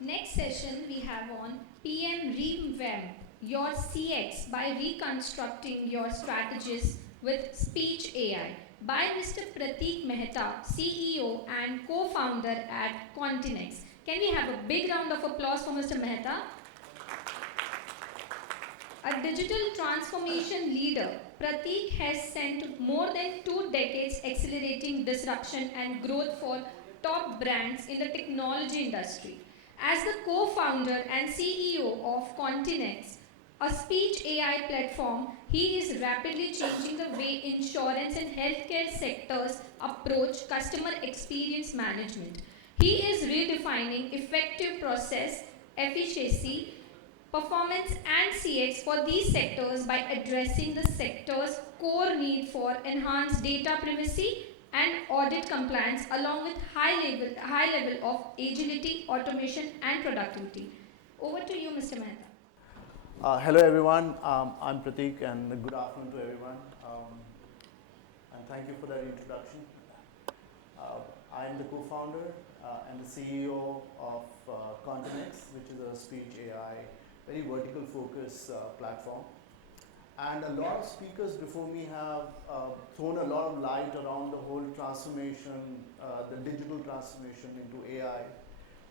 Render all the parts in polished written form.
Next session we have on Pm-Revamp, your CX by reconstructing your strategies with speech AI by Mr. Prateek Mehta, CEO and co-founder at Contiinex. Can we have a big round of applause for Mr. Mehta? A digital transformation leader, Prateek has spent more than 2 decades accelerating disruption and growth for top brands in the technology industry. As the co-founder and CEO of Contiinex, a speech AI platform, he is rapidly changing the way insurance and healthcare sectors approach customer experience management. He is redefining effective process efficiency, performance and CX for these sectors by addressing the sector's core need for enhanced data privacy and audit compliance along with high level of agility, automation and productivity. Over to you, Mr. Mehta. Hello everyone, I'm Prateek and good afternoon to everyone and thank you for that introduction. I am the co-founder and the CEO of Contiinex, which is a speech AI, very vertical focus platform. And a lot of speakers before me have thrown a lot of light around the whole transformation, the digital transformation into AI,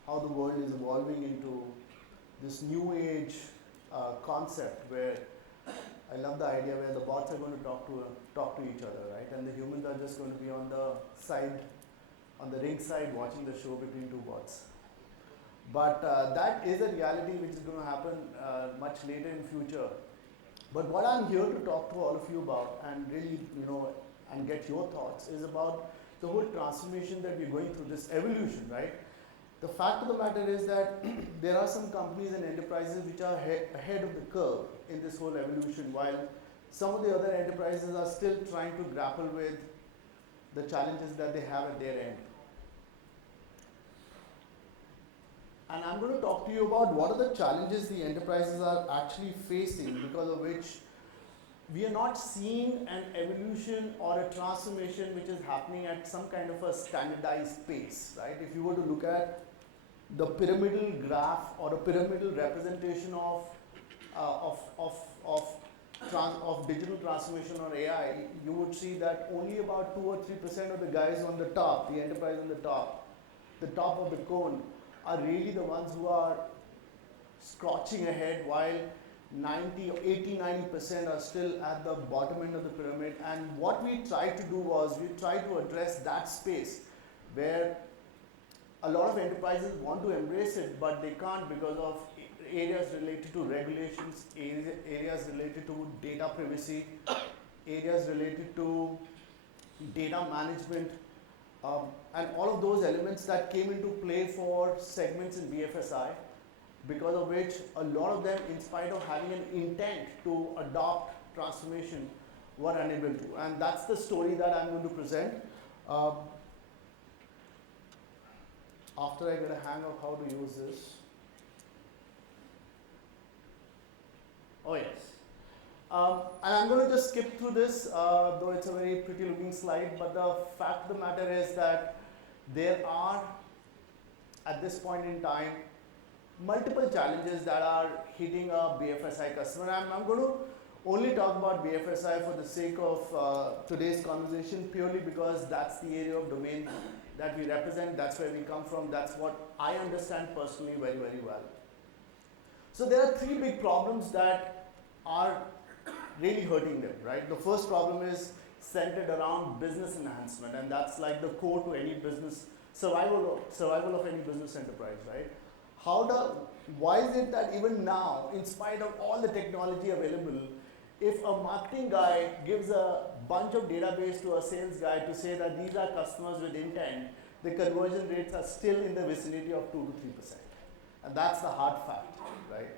how the world is evolving into this new age concept where I love the idea where the bots are going to talk to each other, right? And the humans are just going to be on the side, on the ring side, watching the show between two bots. But that is a reality which is going to happen much later in future. But what I'm here to talk to all of you about and really, and get your thoughts is about the whole transformation that we're going through, this evolution, right? The fact of the matter is that there are some companies and enterprises which are ahead of the curve in this whole evolution, while some of the other enterprises are still trying to grapple with the challenges that they have at their end. And I'm going to talk to you about what are the challenges the enterprises are actually facing, because of which we are not seeing an evolution or a transformation which is happening at some kind of a standardized pace, right? If you were to look at the pyramidal graph or a pyramidal representation of digital transformation or AI, you would see that only about 2 or 3% of the guys on the top, the enterprise on the top of the cone, are really the ones who are scorching ahead, while 90% are still at the bottom end of the pyramid. And what we tried to do was we tried to address that space where a lot of enterprises want to embrace it, but they can't because of areas related to regulations, areas related to data privacy, areas related to data management, and all of those elements that came into play for segments in BFSI, because of which a lot of them, in spite of having an intent to adopt transformation, were unable to. And that's the story that I'm going to present. After I get a hang of how to use this. Oh yes. And I'm going to just skip through this, though it's a very pretty looking slide, but the fact of the matter is that there are, at this point in time, multiple challenges that are hitting a BFSI customer. I'm going to only talk about BFSI for the sake of today's conversation, purely because that's the area of domain that we represent, that's where we come from, that's what I understand personally very, very well. So there are three big problems that are really hurting them, right? The first problem is centered around business enhancement, and that's like the core to any business, survival of any business enterprise, right? Why is it that even now, in spite of all the technology available, if a marketing guy gives a bunch of database to a sales guy to say that these are customers with intent, the conversion rates are still in the vicinity of 2 to 3%. And that's the hard fact, right?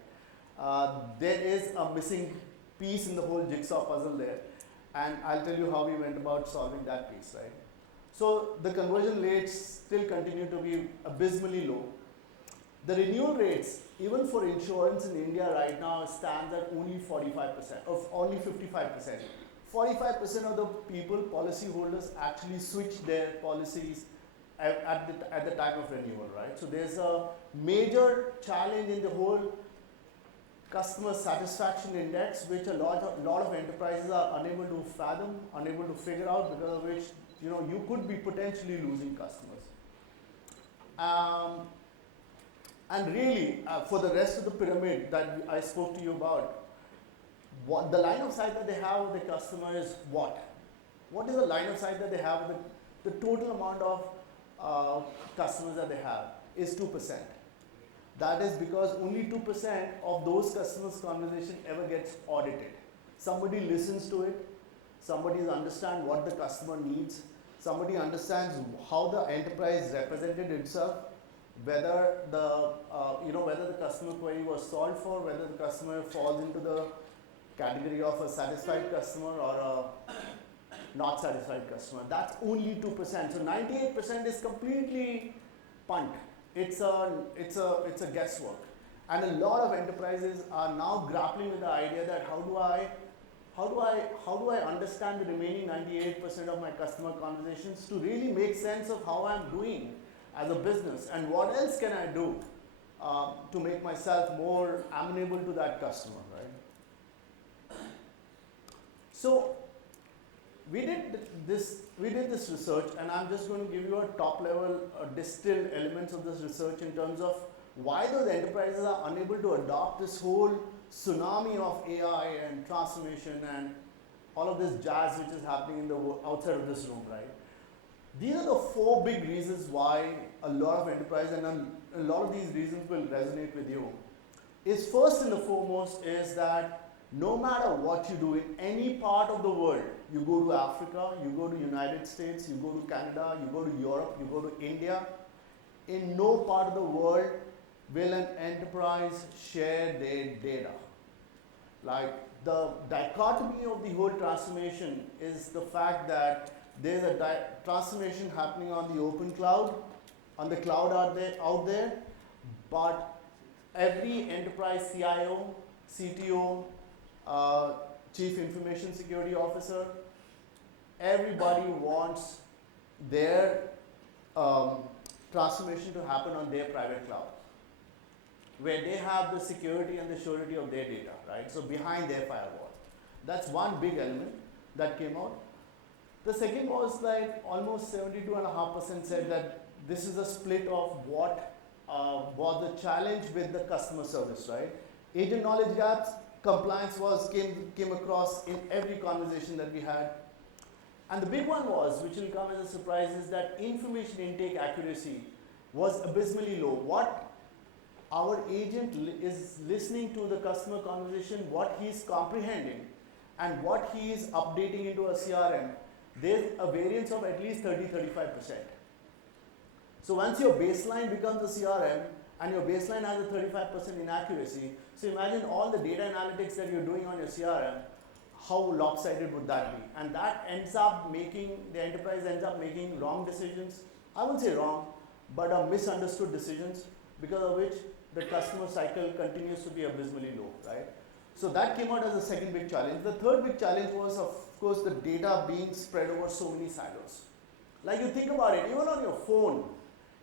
There is a missing piece in the whole jigsaw puzzle there. And I'll tell you how we went about solving that piece, right? So the conversion rates still continue to be abysmally low. The renewal rates, even for insurance in India right now, stands at only 45%, of only 55%. 45% of the people, policyholders, actually switch their policies at the time of renewal, right? So there's a major challenge in the whole customer satisfaction index, which a lot of enterprises are unable to fathom, unable to figure out, because of which you could be potentially losing customers. And really, for the rest of the pyramid that I spoke to you about, what the line of sight that they have with the customer is what? What is the line of sight that they have with the total amount of customers that they have is 2%. That is because only 2% of those customers' conversation ever gets audited. Somebody listens to it, somebody understands what the customer needs, somebody understands how the enterprise represented itself, whether the whether the customer query was solved for, whether the customer falls into the category of a satisfied customer or a not satisfied customer. That's only 2%. So 98% is completely punt. It's a guesswork. And a lot of enterprises are now grappling with the idea that how do I understand the remaining 98% of my customer conversations to really make sense of how I'm doing as a business, and what else can I do to make myself more amenable to that customer, right? So we did this research, and I'm just going to give you a top level distilled elements of this research in terms of why those enterprises are unable to adopt this whole tsunami of AI and transformation and all of this jazz which is happening in the outside of this room, right? These are the 4 big reasons why a lot of enterprises, and a lot of these reasons will resonate with you. Is first and the foremost is that no matter what you do in any part of the world, you go to Africa, you go to United States, you go to Canada, you go to Europe, you go to India, in no part of the world will an enterprise share their data. Like, the dichotomy of the whole transformation is the fact that there's a transformation happening on the open cloud, on the cloud out there, but every enterprise CIO, CTO, Chief Information Security Officer, everybody wants their transformation to happen on their private cloud, where they have the security and the surety of their data, right? So behind their firewall. That's one big element that came out. The second was like almost 72.5% said that this is a split of what was the challenge with the customer service, right? Agent knowledge gaps, compliance came across in every conversation that we had. And the big one was, which will come as a surprise, is that information intake accuracy was abysmally low. What our agent is listening to the customer conversation, what he's comprehending, and what he is updating into a CRM, there's a variance of at least 30-35%. So once your baseline becomes a CRM and your baseline has a 35% inaccuracy, so imagine all the data analytics that you're doing on your CRM, how lopsided would that be? And that ends up making, the enterprise ends up making wrong decisions. I won't say wrong, but misunderstood decisions, because of which the customer cycle continues to be abysmally low, right? So that came out as a second big challenge. The third big challenge was, of course, the data being spread over so many silos. Like, you think about it, even on your phone,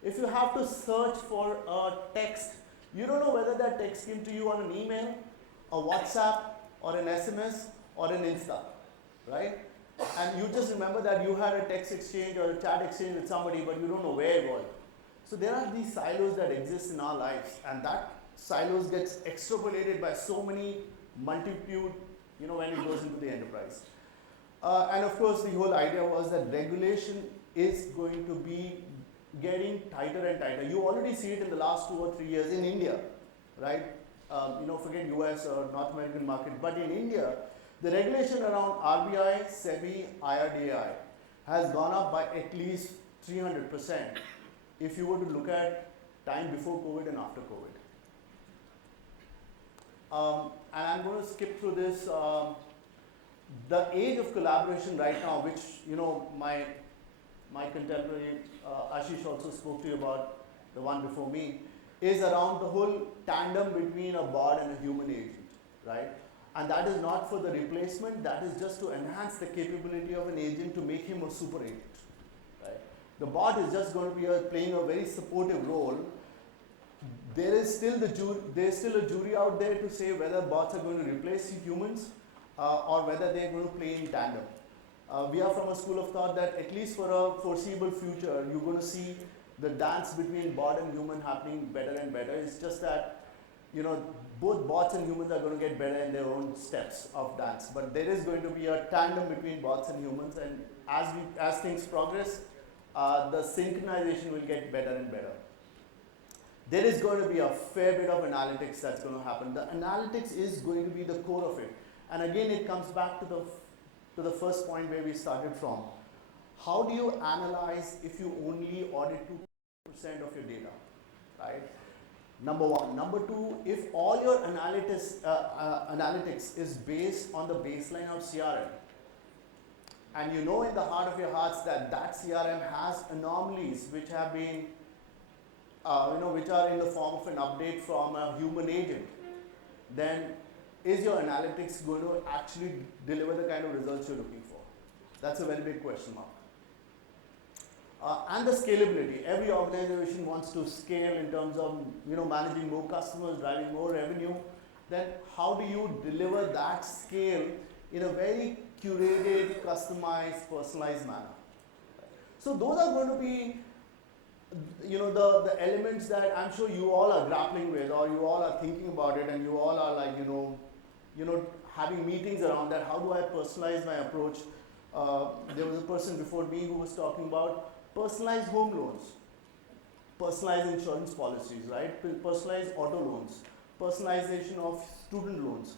if you have to search for a text, you don't know whether that text came to you on an email, a WhatsApp, or an SMS, or an Insta, right? And you just remember that you had a text exchange or a chat exchange with somebody, but you don't know where it was. So there are these silos that exist in our lives, and that silos gets extrapolated by so many multitude, when it goes into the enterprise. And of course, the whole idea was that regulation is going to be getting tighter and tighter. You already see it in the last 2 or 3 years in India, right? Forget US or North American market, but in India, the regulation around RBI, SEBI, IRDAI has gone up by at least 300% if you were to look at time before COVID and after COVID. And I'm going to skip through this. The age of collaboration right now, which my contemporary Ashish also spoke to you about, the one before me, is around the whole tandem between a bot and a human agent, right? And that is not for the replacement, that is just to enhance the capability of an agent to make him a super agent, right? The bot is just going to be playing a very supportive role. There is still a jury out there to say whether bots are going to replace humans or whether they are going to play in tandem. We are from a school of thought that at least for a foreseeable future, you're going to see the dance between bot and human happening better and better. It's just that, both bots and humans are going to get better in their own steps of dance. But there is going to be a tandem between bots and humans, and as things progress, the synchronization will get better and better. There is going to be a fair bit of analytics that's going to happen. The analytics is going to be the core of it. And again, it comes back to the first point where we started from. How do you analyze if you only audit 2% of your data, right? Number one. Number two, if all your analytics is based on the baseline of CRM, and you know in the heart of your hearts that CRM has anomalies which have been, which are in the form of an update from a human agent, then is your analytics going to actually deliver the kind of results you're looking for? That's a very big question mark. And the scalability. Every organization wants to scale in terms of managing more customers, driving more revenue. Then how do you deliver that scale in a very curated, customized, personalized manner? So those are going to be the elements that I'm sure you all are grappling with, or you all are thinking about it, and you all are like having meetings around that. How do I personalize my approach? There was a person before me who was talking about personalized home loans, personalized insurance policies, right? Personalized auto loans, personalization of student loans.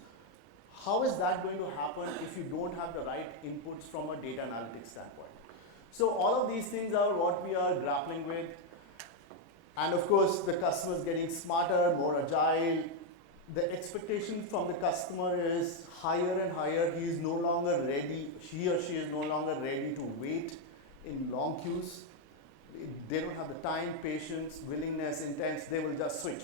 How is that going to happen if you don't have the right inputs from a data analytics standpoint? So all of these things are what we are grappling with. And of course, the customer is getting smarter, more agile. The expectation from the customer is higher and higher. He is no longer ready, he or she is no longer ready to wait in long queues. They don't have the time, patience, willingness, intent. They will just switch.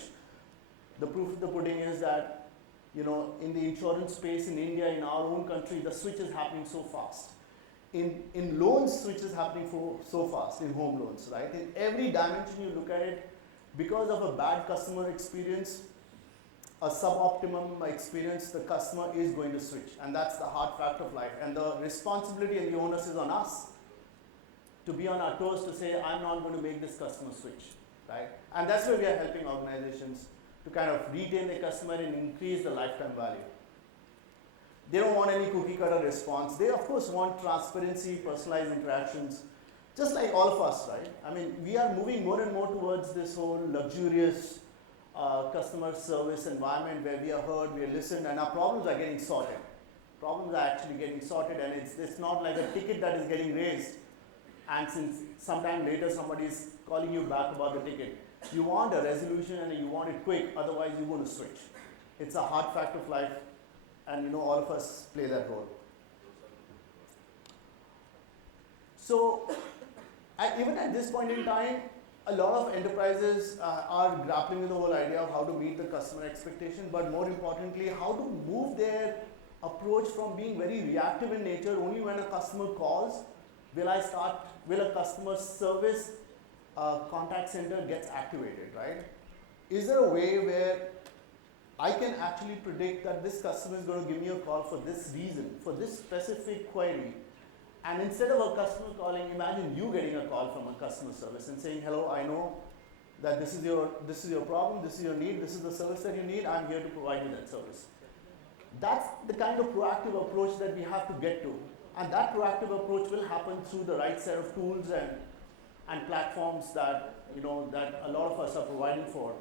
The proof of the pudding is that, in the insurance space in India, in our own country, the switch is happening so fast. In loans, switch is happening so fast, in home loans, right? In every dimension you look at it, because of a bad customer experience, a suboptimum experience, the customer is going to switch. And that's the hard fact of life. And the responsibility and the onus is on us to be on our toes to say, I'm not going to make this customer switch, right? And that's where we are helping organizations to kind of retain the customer and increase the lifetime value. They don't want any cookie cutter response. They of course want transparency, personalized interactions, just like all of us, right? I mean, we are moving more and more towards this whole luxurious customer service environment where we are heard, we are listened, and our problems are getting sorted. Problems are actually getting sorted, and it's not like a ticket that is getting raised, and since sometime later somebody is calling you back about the ticket. You want a resolution and you want it quick, otherwise you're going to switch. It's a hard fact of life, and all of us play that role. So, even at this point in time, a lot of enterprises are grappling with the whole idea of how to meet the customer expectation, but more importantly, how to move their approach from being very reactive in nature. Only when a customer calls will a customer service contact center gets activated, right? Is there a way where I can actually predict that this customer is going to give me a call for this reason, for this specific query, and instead of a customer calling, imagine you getting a call from a customer service and saying, hello, I know that this is your problem, this is your need, this is the service that you need, I'm here to provide you that service. That's the kind of proactive approach that we have to get to. And that proactive approach will happen through the right set of tools and platforms that, that a lot of us are providing for.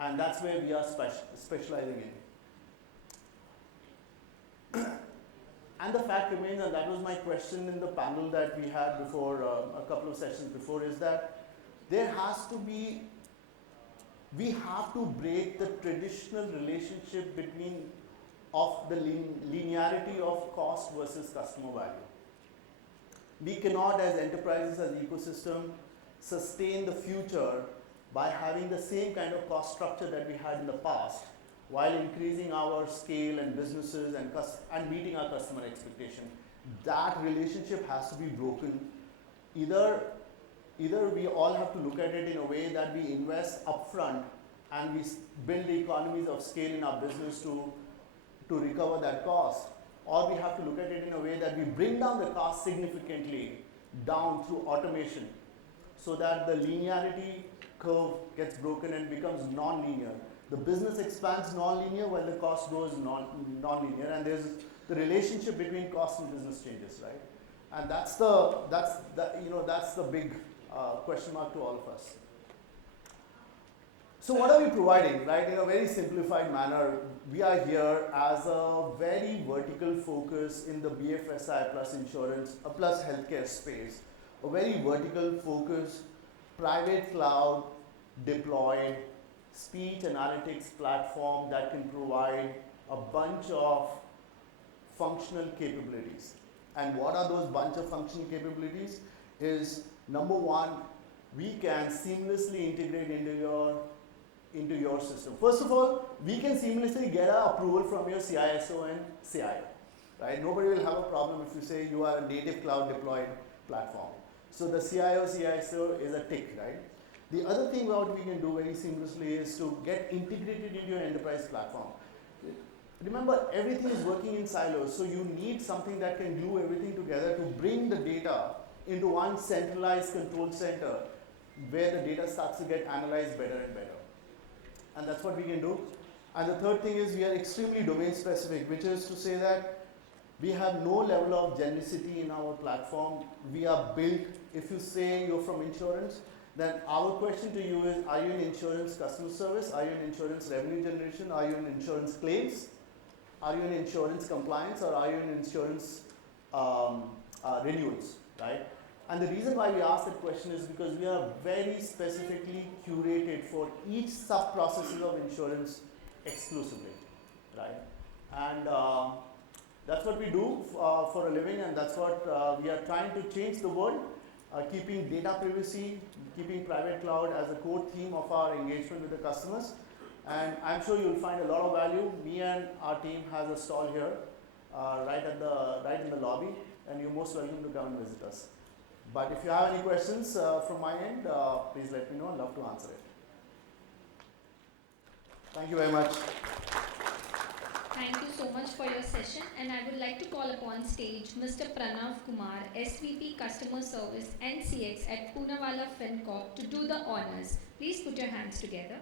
And that's where we are specializing in. And the fact remains, and that was my question in the panel that we had before, a couple of sessions before, is that we have to break the traditional relationship of the linearity of cost versus customer value. We cannot, as enterprises, as ecosystem, sustain the future by having the same kind of cost structure that we had in the past, while increasing our scale and businesses and meeting our customer expectation. That relationship has to be broken. Either either we all have to look at it in a way that we invest upfront and we build the economies of scale in our business to recover that cost, or we have to look at it in a way that we bring down the cost significantly down through automation so that the linearity curve gets broken and becomes non-linear. The business expands non-linear while the cost goes non-linear, and there's the relationship between cost and business changes, right? And that's the big question mark to all of us. So what are we providing, right? In a very simplified manner, we are here as a very vertical focus in the BFSI plus insurance, plus healthcare space. A very vertical focus, private cloud deployed speech analytics platform that can provide a bunch of functional capabilities. And what are those bunch of functional capabilities? Is number one, we can seamlessly integrate into your system. First of all, we can seamlessly get an approval from your CISO and CIO, right? Nobody will have a problem if you say you are a native cloud deployed platform. So the CIO, CISO is a tick, right? The other thing what we can do very seamlessly is to get integrated into your enterprise platform. Remember, everything is working in silos, so you need something that can glue everything together to bring the data into one centralized control center where the data starts to get analyzed better and better. And that's what we can do. And the third thing is we are extremely domain specific, which is to say that we have no level of genericity in our platform. We are built, if you say you're from insurance, then our question to you is, are you in insurance customer service? Are you in insurance revenue generation? Are you in insurance claims? Are you in insurance compliance? Or are you in insurance renewals, right? And the reason why we ask that question is because we are very specifically curated for each sub-processes of insurance exclusively, right? And that's what we do for a living, and that's what we are trying to change the world, keeping data privacy, keeping private cloud as a core theme of our engagement with the customers. And I'm sure you'll find a lot of value. Me and our team has a stall here, right in the lobby, and you're most welcome to come and visit us. But if you have any questions from my end, please let me know. I'd love to answer it. Thank you very much. Thank you so much for your session, and I would like to call upon stage Mr. Pranav Kumar, SVP Customer Service and CX at Poonawalla FinCorp to do the honors. Please put your hands together.